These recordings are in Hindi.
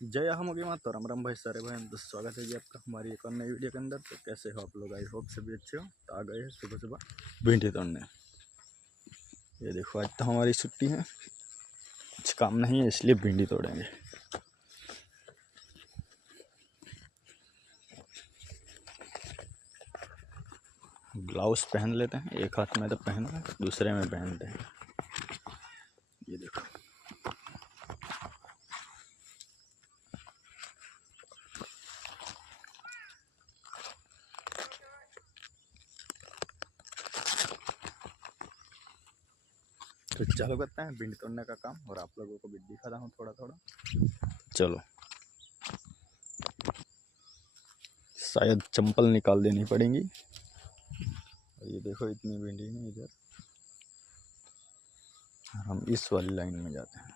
जय हमोगी माँ तो राम भाई सारे भाई तो स्वागत है जी आपका हमारी एक और नई वीडियो के अंदर। तो कैसे हो आप लोग? आई होप सभी अच्छे हो। तो आ गए हैं सुबह सुबह भिंडी तोड़ने। ये देखो आज तो हमारी छुट्टी है, कुछ काम नहीं है इसलिए भिंडी तोड़ेंगे। ग्लव्स पहन लेते हैं, एक हाथ में तो पहना दूसरे में पहनते हैं। ये देखो तो चलो करते हैं भिंडी तोड़ने का काम और आप लोगों को भी दिखाता हूँ थोड़ा थोड़ा। चलो, शायद चंपल निकाल देनी पड़ेगी। और ये देखो इतनी भिंडी है इधर, हम इस वाली लाइन में जाते हैं।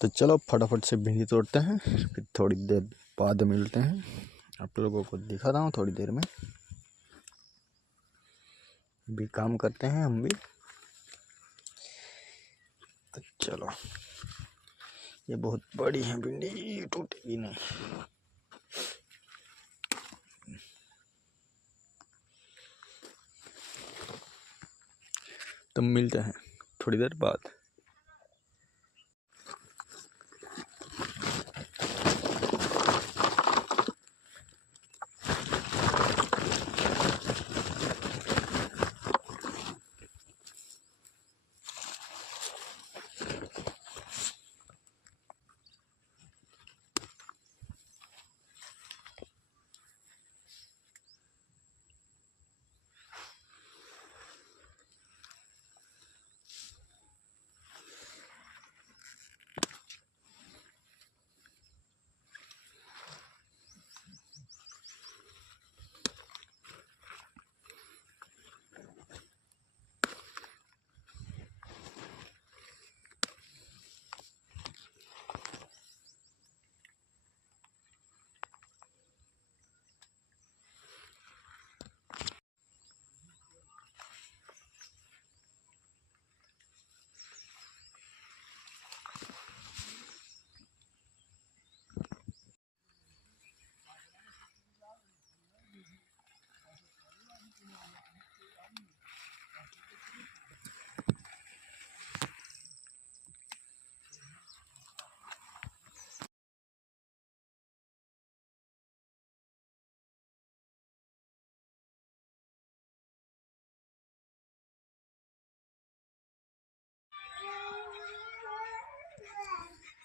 तो चलो फटाफट से भिंडी तोड़ते हैं, फिर थोड़ी देर बाद मिलते हैं। आप लोगों को दिखाता हूँ थोड़ी देर में। भी काम करते हैं हम भी। तो चलो, ये बहुत बड़ी है भिंडी, टूटेगी नहीं। तो मिलते हैं थोड़ी देर बाद।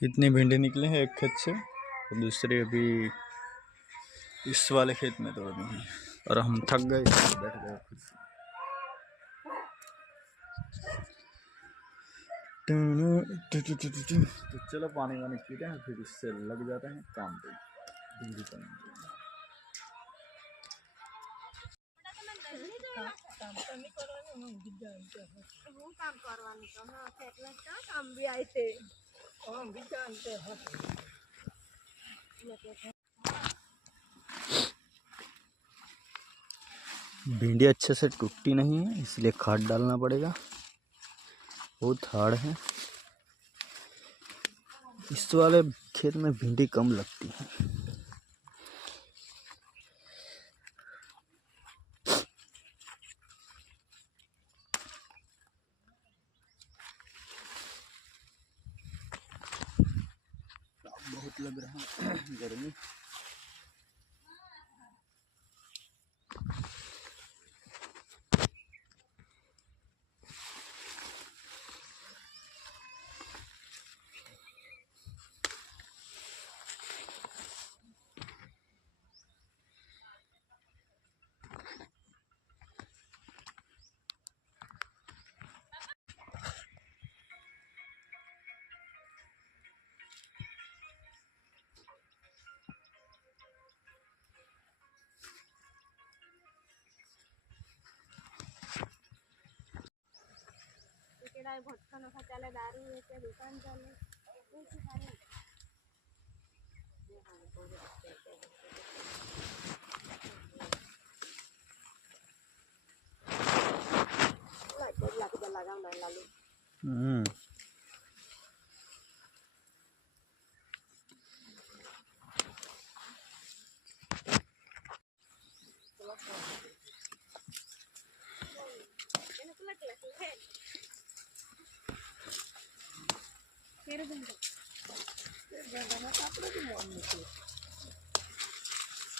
इतनी भिंडी निकले हैं एक खेत से, और दूसरे अभी इस वाले खेत में तोड़नी है। और हम थक गए, बैठ गए खुद से। तो चलो पानी वानी पीते हैं, फिर इससे लग जाते हैं काम पे भिंडी तोड़ने। भिंडी अच्छे से टूटती नहीं है, इसलिए खाद डालना पड़ेगा। बहुत हार्ड है। इस वाले खेत में भिंडी कम लगती है। बहुत लग रहा है गर्मी। केड़ा भटका नखा चले दारू के दुकान चले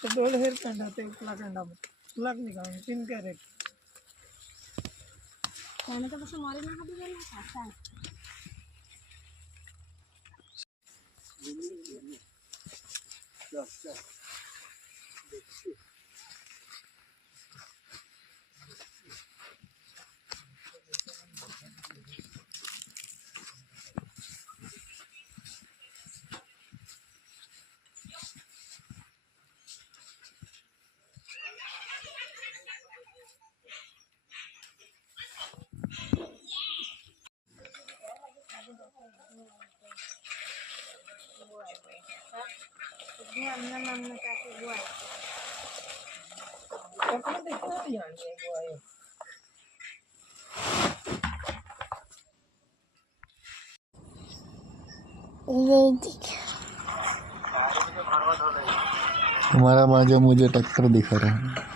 तो डोल हेयर पेंट आते उतला कंडा में उतला निकाल 3 कैरेट खाने तो बस मारे ना कभी गया खाता है अपना देखना नहीं आनी है वो आए हमारा माजा मुझे टक्कर दिखा रहा है।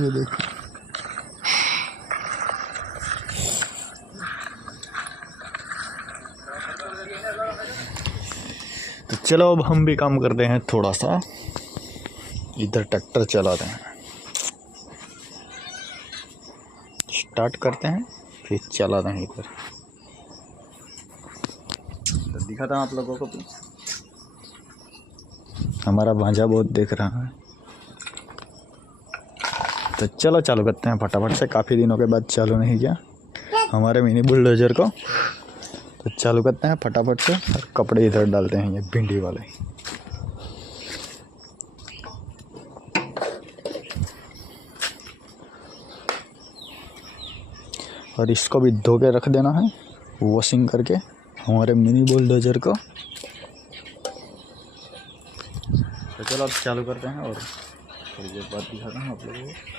ये देखो तो चलो अब हम भी काम करते हैं थोड़ा सा, इधर ट्रैक्टर चलाते हैं, स्टार्ट करते हैं फिर चलाते हैं इधर। तो दिखा था आप लोगों को भी, हमारा भांजा बहुत देख रहा है। तो चलो चालू करते हैं फटाफट से, काफ़ी दिनों के बाद चालू नहीं किया हमारे मिनी बुलडोजर को। तो चालू करते हैं फटाफट से और कपड़े इधर डालते हैं, ये भिंडी वाले। और इसको भी धो के रख देना है वॉशिंग करके हमारे मिनी बुलडोजर को। तो चलो अब चालू करते हैं और थोड़ी देर बाद दिखाता हूँ आप लोगों को।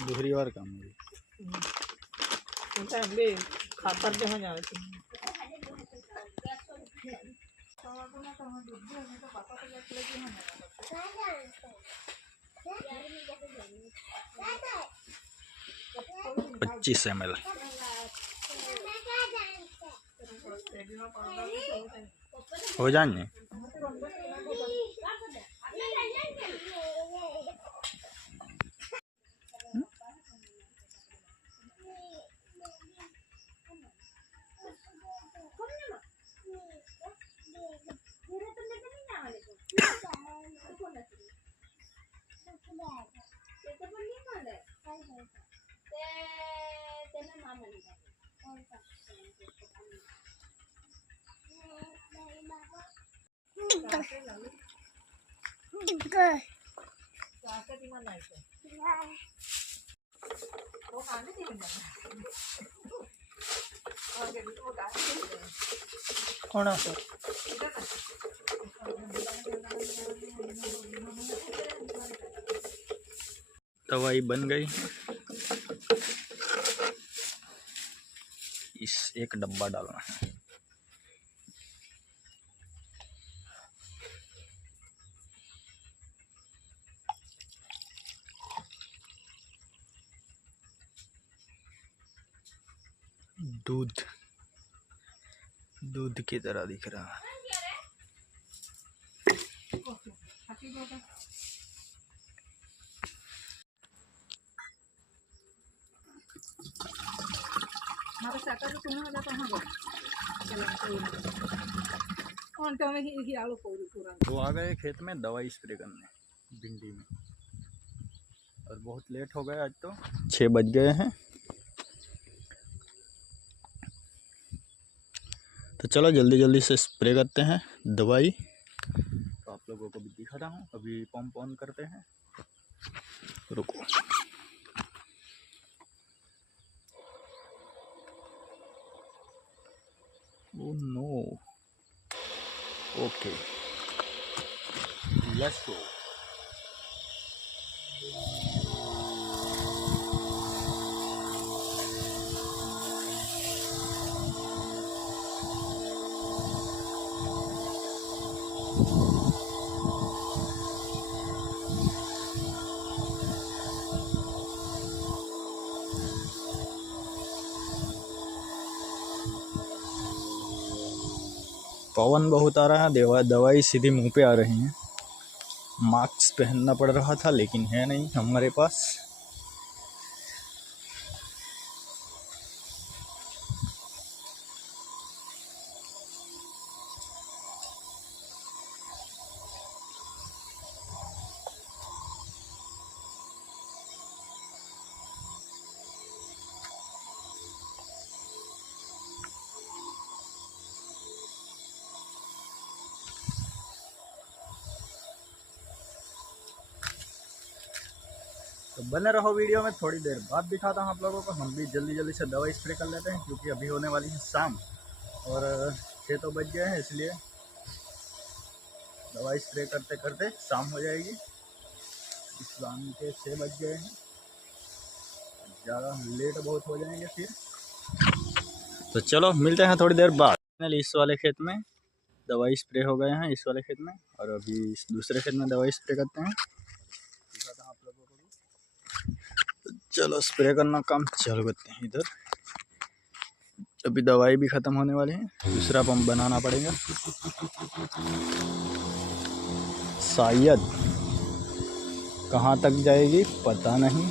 दूसरी बार काम है खातर के हो जाए पच्चीस ml हो जाएंगे। कौन सर दवाई बन गई। इस एक डब्बा डालना है। दूध की तरह दिख रहा है। तो आ गए खेत में दवाई स्प्रे करने भिंडी में, और बहुत लेट हो गया आज तो 6 बज गए हैं। तो चलो जल्दी जल्दी से स्प्रे करते हैं दवाई। तो आप लोगों को भी दिखा रहा हूँ। अभी पंप ऑन करते हैं, रुको। Oh no, okay let's go. Pavan बहुत आ रहा है, दवाई सीधी मुंह पे आ रही है। मास्क पहनना पड़ रहा था लेकिन है नहीं हमारे पास। तो बने रहो वीडियो में, थोड़ी देर बाद दिखाता हूँ आप लोगों को। हम भी जल्दी जल्दी से दवाई स्प्रे कर लेते हैं क्योंकि अभी होने वाली है शाम और 6 तो बज गए हैं, इसलिए दवाई स्प्रे करते करते शाम हो जाएगी। इस शाम के 6 बज गए हैं, ज़्यादा लेट बहुत हो जाएंगे फिर। तो चलो मिलते हैं थोड़ी देर बाद। इस वाले खेत में दवाई स्प्रे हो गए हैं, इस वाले खेत में, और अभी इस दूसरे खेत में दवाई स्प्रे करते हैं। दिखाता हूँ आप लोगों को भी। तो चलो स्प्रे करना काम चालू करते हैं इधर। अभी दवाई भी ख़त्म होने वाली है, दूसरा पंप बनाना पड़ेगा शायद। कहाँ तक जाएगी पता नहीं।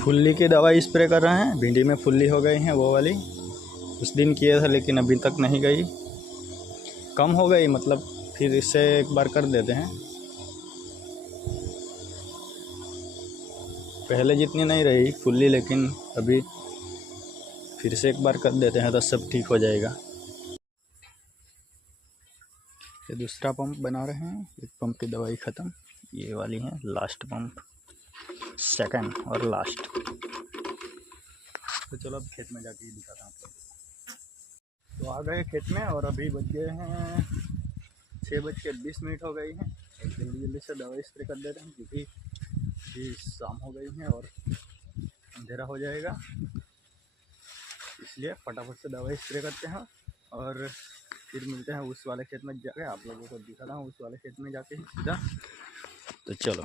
फुल्ली की दवाई स्प्रे कर रहे हैं। भिंडी में फुल्ली हो गई हैं, वो वाली उस दिन किया था लेकिन अभी तक नहीं गई। कम हो गई मतलब फिर इसे एक बार कर देते हैं। पहले जितनी नहीं रही फुल्ली, लेकिन अभी फिर से एक बार कर देते हैं तो सब ठीक हो जाएगा। ये दूसरा पंप बना रहे हैं, एक पंप की दवाई ख़त्म, ये वाली है लास्ट पंप, सेकंड और लास्ट। तो चलो अब खेत में जाके दिखाता हूँ आपको। तो आ गए खेत में और अभी बज गए हैं 6:20 हो गई हैं। जल्दी जल्दी से दवाई स्प्रे कर देते हैं क्योंकि अभी शाम हो गई है और अंधेरा हो जाएगा, इसलिए फटाफट से दवाई स्प्रे करते हैं और फिर मिलते हैं उस वाले खेत में जाके। आप लोगों को दिखाता हूँ उस वाले खेत में जाके सीधा। तो चलो,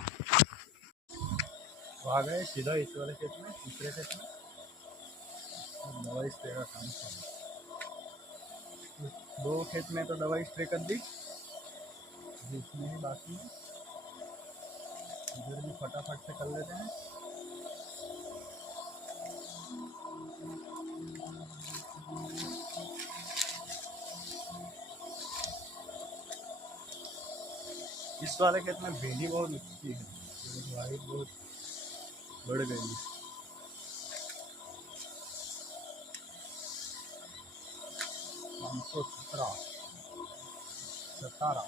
तो आ गए सीधा इस वाले खेत में, दूसरे खेत में दवाई स्प्रे का काम करना। 2 खेत में तो दवाई स्प्रे कर दी, इसमें ही बाकी है, इधर भी फटाफट से कर लेते हैं। इस वाले खेत में भिंडी बहुत अच्छी है, वाइट बहुत बढ़ गई है। तो 17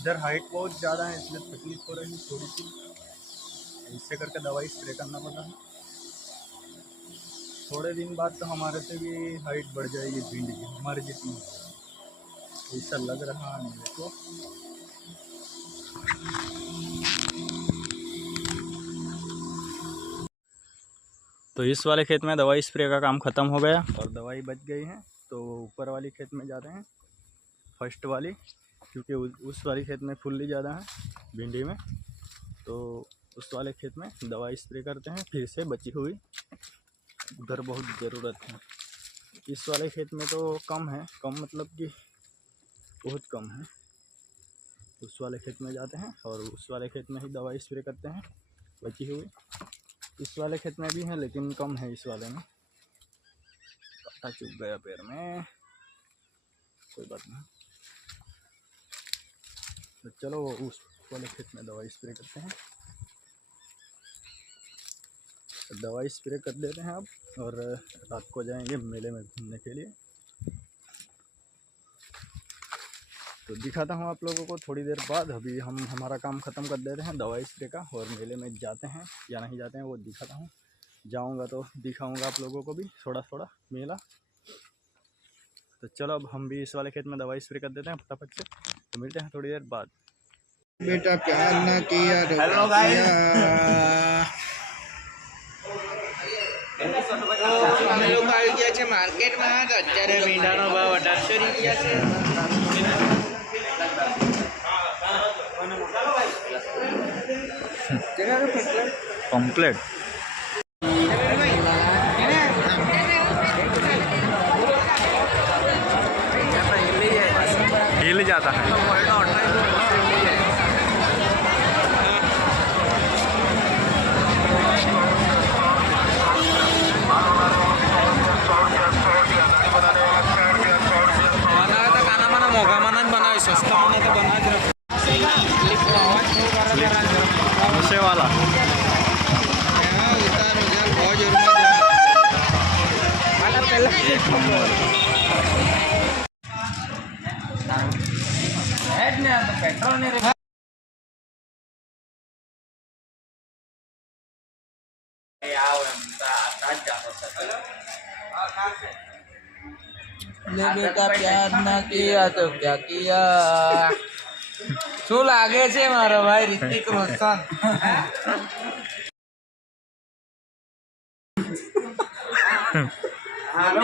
इधर हाइट बहुत ज़्यादा है इसलिए तकलीफ हो रही है थोड़ी सी, इससे करके दवाई स्प्रे करना पड़ रहा है। थोड़े दिन बाद तो हमारे से भी हाइट बढ़ जाएगी भिंडी की, हमारे जितनी, ऐसा लग रहा है मेरे को। तो इस वाले खेत में दवाई स्प्रे का काम ख़त्म हो गया और दवाई बच गई है। तो ऊपर वाली खेत में जाते हैं, फर्स्ट वाली, क्योंकि उस वाली खेत में फुल्ली ज़्यादा है भिंडी में, तो उस वाले खेत में दवाई स्प्रे करते हैं फिर से बची हुई, उधर बहुत ज़रूरत है। इस वाले खेत में तो कम है, कम मतलब कि बहुत कम है। उस वाले खेत में जाते हैं और उस वाले खेत में ही दवाई स्प्रे करते हैं बची हुई। इस वाले खेत में भी है लेकिन कम है, इस वाले में कांटा चुभ गया पैर में, कोई बात नहीं। तो चलो उस वाले खेत में दवाई स्प्रे करते हैं। तो दवाई स्प्रे कर देते हैं अब और रात को जाएंगे मेले में घूमने के लिए। तो दिखाता हूँ आप लोगों को थोड़ी देर बाद। अभी हम हमारा काम ख़त्म कर देते हैं दवाई स्प्रे का और मेले में जाते हैं या नहीं जाते हैं वो दिखाता हूँ। जाऊँगा तो दिखाऊँगा आप लोगों को भी थोड़ा थोड़ा मेला। तो चलो अब हम भी इस वाले खेत में दवाई स्प्रे कर देते हैं फटाफट से। तो मिलते हैं थोड़ी देर बाद। बेटा प्यार ना किया तो हेलो गाइस, અમે લોકો આવી ગયા છે માર્કેટમાં। તો અત્યારે ભીંડાનો ભાવ 1800 રૂપિયા છે। कम्प्लीट हिल जाता है। नशे वाला पेट्रोल नहीं बेटा प्यार ना किया तो क्या किया। શું લાગે છે મારો ભાઈ રિતિક રોશન? હાલો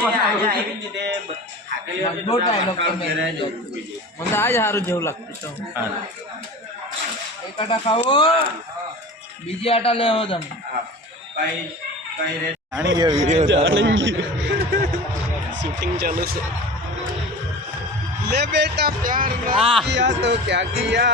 મજબૂત ડાયલોગ તમે મને આજ સારું જેવું લાગતું તો એક આટા ખાવો બીજી આટા લેવો તમે આની ગયો વિડિયો શૂટિંગ ચાલુ છે ले बेटा प्यार ना किया तो क्या किया